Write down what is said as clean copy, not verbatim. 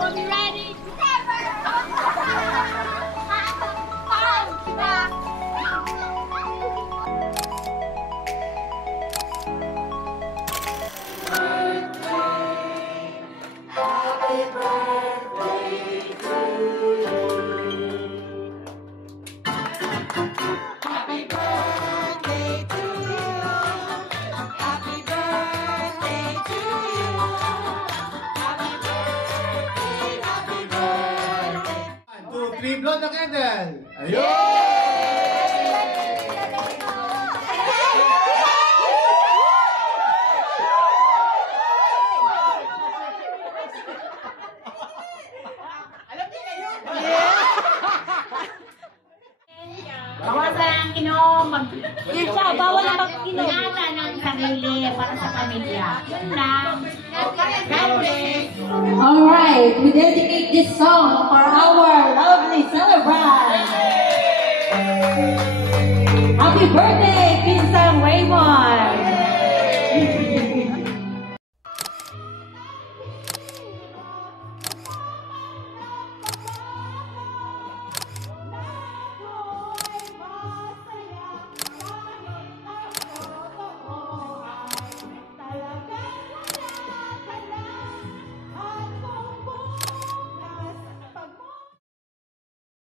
we'll be ready. Blow the candle! Ayun! Bawasan ang inom. Yan siya, bawal ang mag-inom. Ingatan ng sarili para sa pamilya. Yun lang. God bless. Alright, we dedicate this song for our lovely celebrant. Happy birthday, Pinsang Raymond!